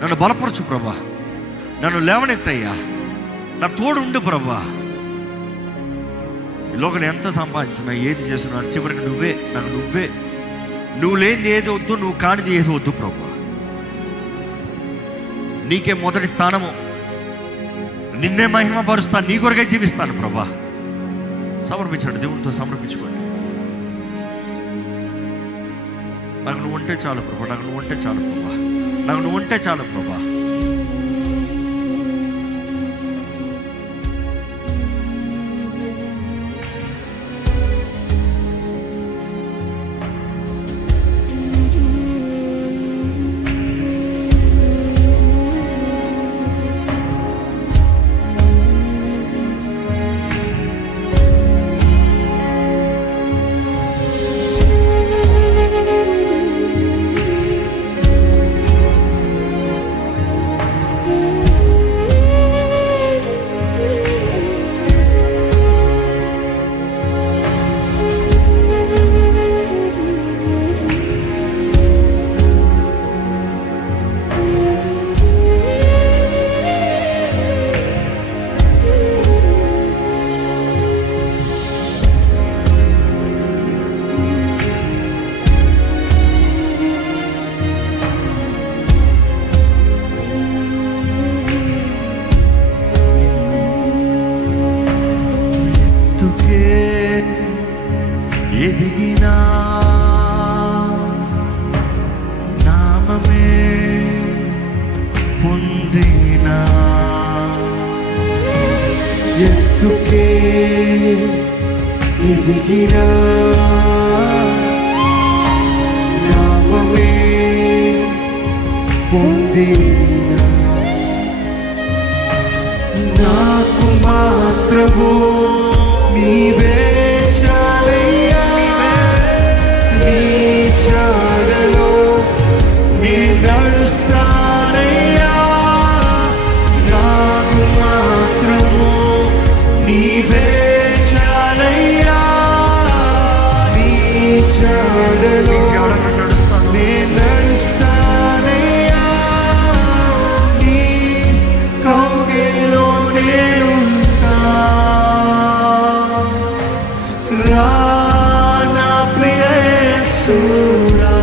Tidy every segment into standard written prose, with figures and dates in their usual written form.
నన్ను బలపరచు ప్రభా, నన్ను లేవనెత్తయ్యా, నా తోడు ఉండు ప్రభా. ఈ లోకలు ఎంత సంపాదించినా ఏది చేస్తున్నా చివరికి నువ్వే, నాకు నువ్వు లేనిది ఏది వద్దు, నువ్వు కానిది ఏది వద్దు ప్రభా. నీకే మొదటి స్థానము, నిన్నే మహిమపరుస్తాను, నీ కొరకే జీవిస్తాను ప్రభా. సమర్పించండి, దేవునితో సమర్పించుకోండి. నాకు నువ్వు ఉంటే చాలు ప్రభా, నాకు నువ్వు ఉంటే చాలు ప్రభా, నాకు నువ్వు ఉంటే చాలు ప్రభా. ఎదిగినా నామమే పొందినా, ఎత్తుకే ఎదిగినా నామమే పొందినా, నాకు మాత్రము నీవే చాలయ్యా, నీ చాడలో నీ నడుస్తానయ్యా, నాకు మాత్రము నీవే చాలయ్యా, నీ చాడలో నీ నడుస్తానయ్యా, నీ కౌగిలిలో నేనుంటా. రా నా ప్రియ యేసూరా,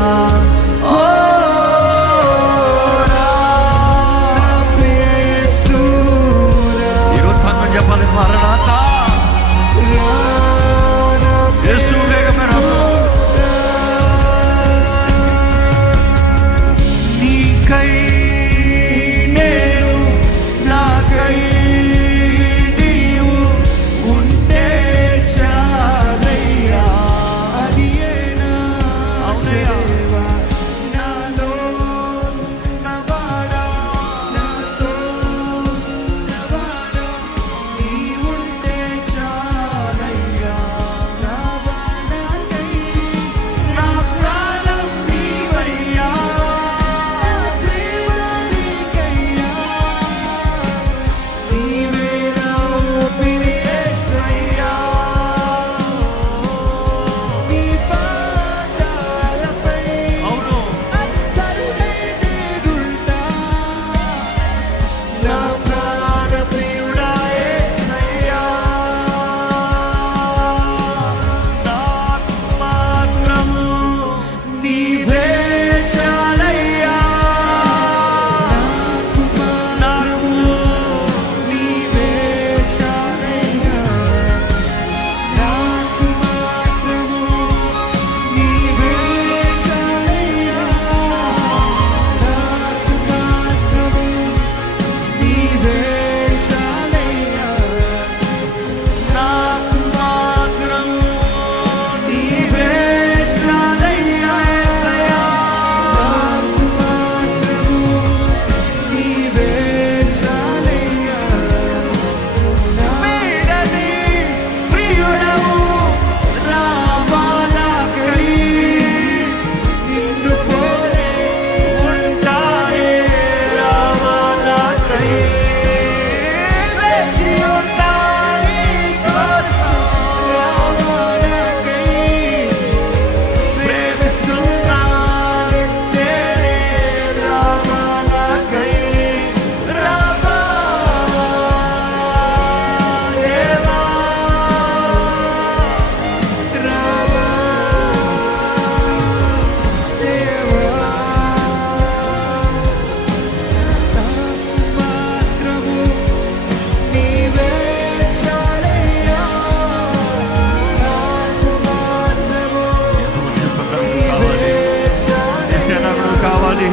కావాలి,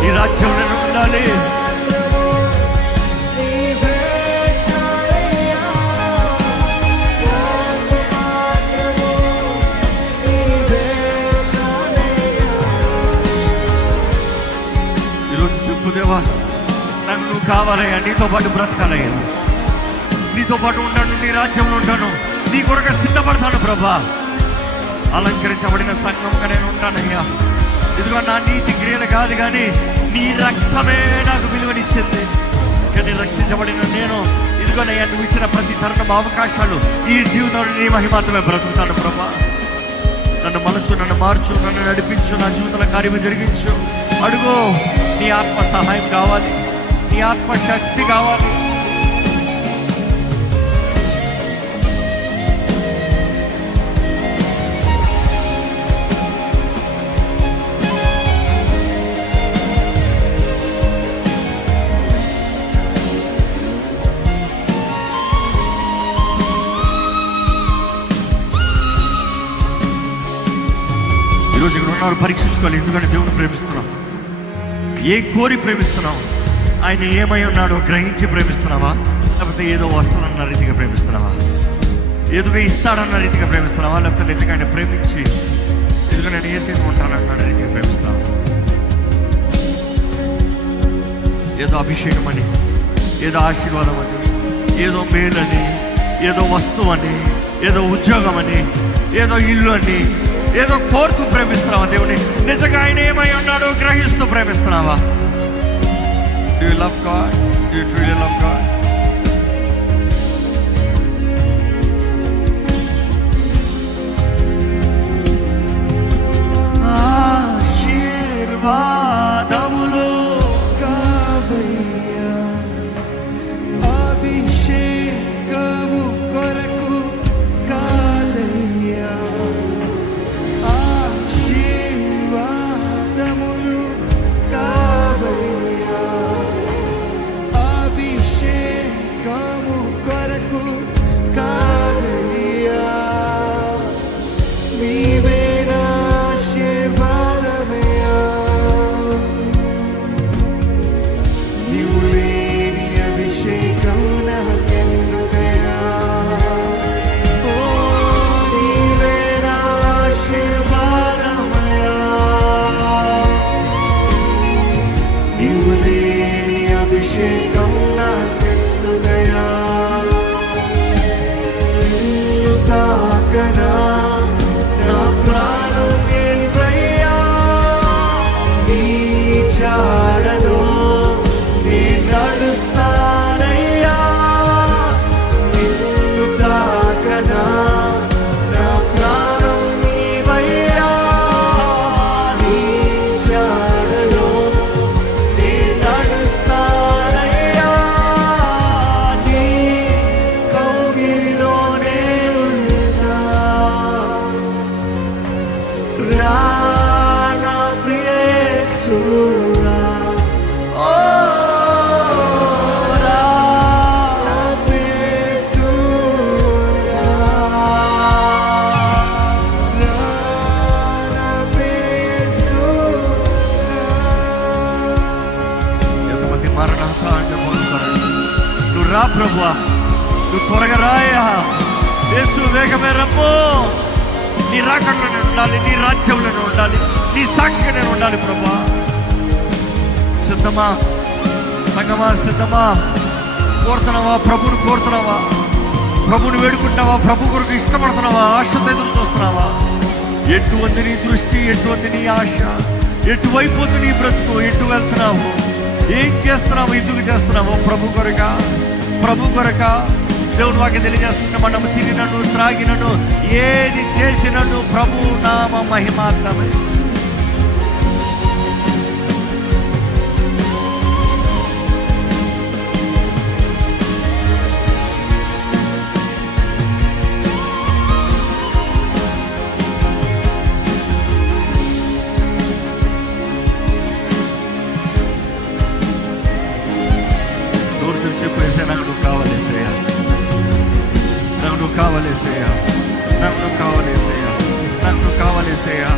నీ రాజ్యంలో నేను ఉండాలి. ఈరోజు చెప్పు దేవా, నాకు నువ్వు కావాలయ్యా, నీతో పాటు బ్రతకాలయ్యా, నీతో పాటు ఉంటాను, నీ రాజ్యంలో ఉంటాను, నీ కొరకు సిద్ధపడతాను ప్రభా. అలంకరించబడిన సంఘంగా నేను ఉంటానయ్యా. ఇదిగో నా నీతి క్రియలు కాదు కానీ నీ రక్తమే నాకు విలువనిచ్చింది. కానీ రక్షించబడిన నేను ఇదిగోనయ్యా, నువ్వు ఇచ్చిన ప్రతి తరుణం అవకాశాలు ఈ జీవితంలో నీ మహిమాత్రమే బ్రతుకుతాను ప్రభా. నన్ను మనసు, నన్ను మార్చు, నన్ను నడిపించు, నా జీవితంలో కార్యము జరిగించు. అడుగు, నీ ఆత్మ సహాయం కావాలి, నీ ఆత్మ శక్తి కావాలి. ఈరోజు ఇక్కడ ఉన్నారు, పరీక్షించుకోవాలి. ఎందుకంటే దేవుని ప్రేమిస్తున్నాం, ఏ కోరి ప్రేమిస్తున్నాం, ఆయన ఏమై ఉన్నాడో గ్రహించి ప్రేమిస్తున్నావా, లేకపోతే ఏదో వస్తానన్న రీతిగా ప్రేమిస్తున్నావా, ఏదో ఇస్తాడన్న రీతిగా ప్రేమిస్తున్నావా, లేకపోతే నిజంగా ఆయన ప్రేమించి ఎందుకంటే నేను ఏసేది ఉంటానన్న రీతిగా ప్రేమిస్తున్నావా? ఏదో అభిషేకం అని, ఏదో ఆశీర్వాదం అని, ఏదో మేలని, ఏదో వస్తువు అని, ఏదో ఉద్యోగం అని, ఏదో ఇల్లు అని, ఏదో కోరుతూ ప్రేమిస్తున్నావా దేవుని? నిజంగా ఆయన ఏమై ఉన్నాడో గ్రహిస్తూ ప్రేమిస్తున్నావా? Do you love God? Do you truly love God? ఆశీర్వాదములు కావయ్యా, అభిషేకము కొరకు కాదయ్యా, ఆశీర్వాదములు కావయ్యా, అభిషేకము కొరకు కాదయ్యా, నీవే నా ఆశీర్వాదమయ్యా, నీవు లేని అభిషేకం నాకెందుకయ్యా, ఓ నీవే నా ఆశీర్వాదమయ్యా, నీవు లేని అభిషేకం నాకెందుకయ్యా, నిన్ను తాకనా నా ప్రాణం యేసయ్యా, నీ జాడలో నీ నడుస్తానయ్యా, నిన్ను తాకనా నా ప్రాణం నీవయ్యా, నీ జాడలో నీ నడుస్తానయ్యా, నీ కౌగిలిలో నేనున్నా, రా నా ప్రియ యేసురా, ఓ రా నా ప్రియ యేసురా, రా నా ప్రియ యేసురా. ఎంతమంది మరణాత అంటే పొందుతారు? నువ్వు రా ప్రభువా, నువ్వు త్వరగా రాయా. యేసు వేగమే రమ్ము. నీ రాకడలో నేను ఉండాలి, నీ రాజ్యంలో నేను ఉండాలి, నీ సాక్షిగా నేను ఉండాలి ప్రభువా. సిద్ధమా సంగమా? సిద్ధమా? కోరుతున్నావా? ప్రభుని కోరుతున్నావా? ప్రభుని వేడుకుంటున్నావా? ప్రభు కొరకు ఇష్టపడుతున్నావా? ఆశతో ఎదురు చూస్తున్నావా? ఎటువంటి నీ దృష్టి, ఎటువంటి నీ ఆశ, ఎటువైపు ఉంది నీ బ్రతుకు, ఎటు వెళ్తున్నావు, ఏం చేస్తున్నావు, ఎందుకు చేస్తున్నావు? ప్రభు కొరక, ప్రభు కొరక. దేవుని వాక్యం తెలియజేస్తున్న మనము తినినను త్రాగినను ఏది చేసినను ప్రభు నామ మహిమాత్రమే. చెప్పేసే నాకు నువ్వు కావాలేసయ్యా, నాకు నువ్వు కావాలేసయ్యా, నాకు నువ్వు కావాలేసయ్యా, నాకు నువ్వు కావాలేసయ్యా.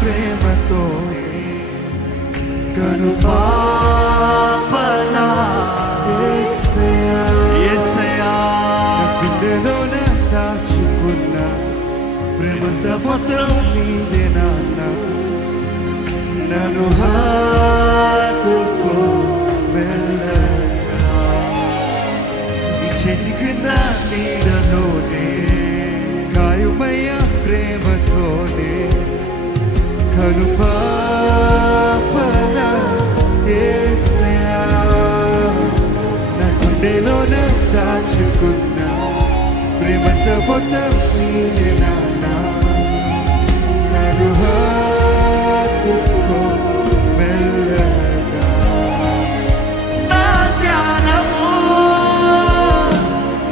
ప్రేమతో కనుపాపలా యేసయ్యా యేసయ్యా నా గుండెలోన దాచుకున్న ప్రేమంత మొత్తం నీవే నాన్న నన్ను హత్తుకో మెల్లగా నీ చేతి క్రింద నీడలోనే కాయుమయ్య ప్రేమతోనే కనుపాపన యేసయ్యా నా గుండెలోన దాచుకున్న ప్రేమంత మొత్తం నీవే నాన్న నన్ను హత్తుకో మెల్లగా నా ధ్యానము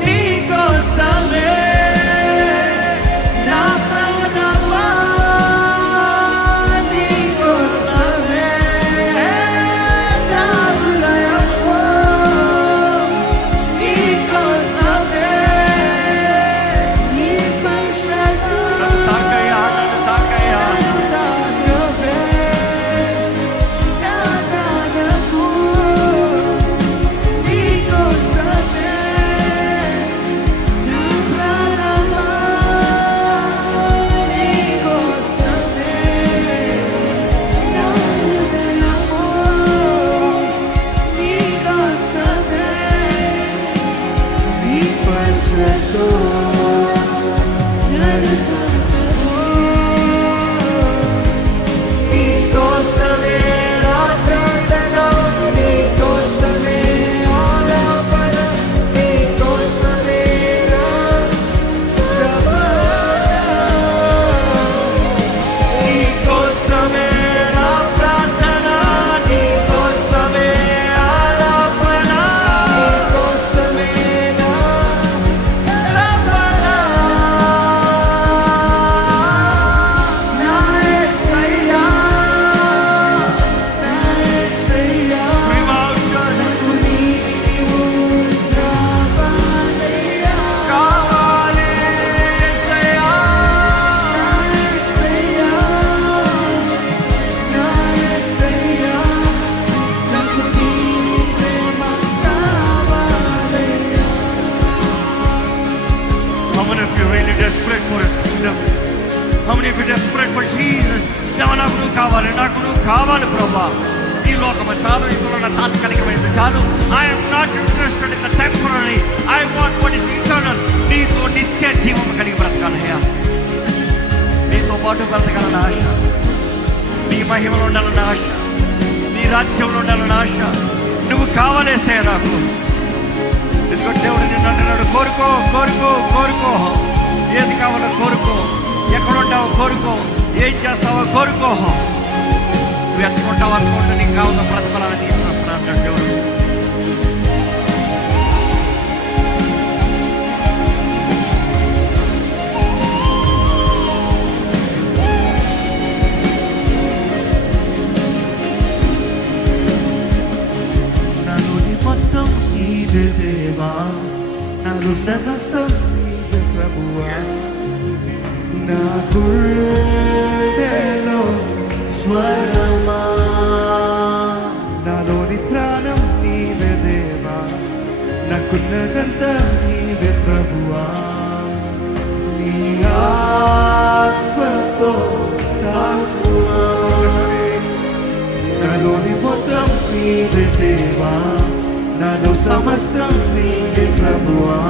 నీకోసమే నా ప్రాణమా నీకోసమే నా హృదయము నీకోసమే నీ స్పర్శతో నన్ను తాకయ్యా తాకవే నా దానము నీకోసమే నా ప్రాణమా నీకోసమే నా హృదయము నీకోసమే నీ స్పర్శతో నన్ను నీకోసమే రాత్రంతన నీకోసమే ఆలాపన నీకోసమే నీకోసమే నా ప్రార్థన నీకోసమే ఆలాపన నీకోసమే నా రమణ నా యేసయ్యా నా యేసయ్యా నాకు నీవు కావాలయ్యా కావాలి యేసయ్యా నా యేసయ్యా నా యేసయ్యా నాకు నీ ప్రేమ కావాలయ్యా How many of you really desperate for His kingdom? How many of you desperate for Jesus? దేవా నాకు నువ్వు కావాలి, నాకు నువ్వు కావాలి ప్రభా. ఈ లోకము చాలు, ఇందులో ఉన్న తాత్కాలికమైనది చాలు. I'm not interested in the temporary, I want what is eternal. నీతో నిత్య జీవం కలిగి బ్రతకాలయ్యా. నీతో పాటు బ్రతకాలన్న ఆశ, నీ మహిమలో ఉండాలన్న ఆశ, నీ రాజ్యంలో ఉండాలన్న ఆశ. నువ్వు కావాలేసే నాకు. ఎందుకంటే దేవుడు నిన్ను అంటున్నాడు, కోరుకో కోరుకో కోరుకో, ఏది కావాలో కోరుకో, ఎక్కడ ఉంటావో కోరుకో, ఏం చేస్తావో కోరుకో. నువ్వు ఎత్తుకుంటావు అనుకుంటే నీకు కావాల్సిన ప్రతిఫలాన్ని తీసుకొస్తున్నా అంటాడు దేవుడు. నాలోని మొత్తం నీవే దేవా నాలో సమస్తం నీవే ప్రభువా నా గుండెలో స్వరమా నాలోని ప్రాణం నీవే దేవా నాకున్నదంతా నీవే ప్రభువా నీ ఆత్మతో తాకుమా నాలోని మొత్తం నీవే దేవా నాలో సమస్తం నీవే ప్రభువా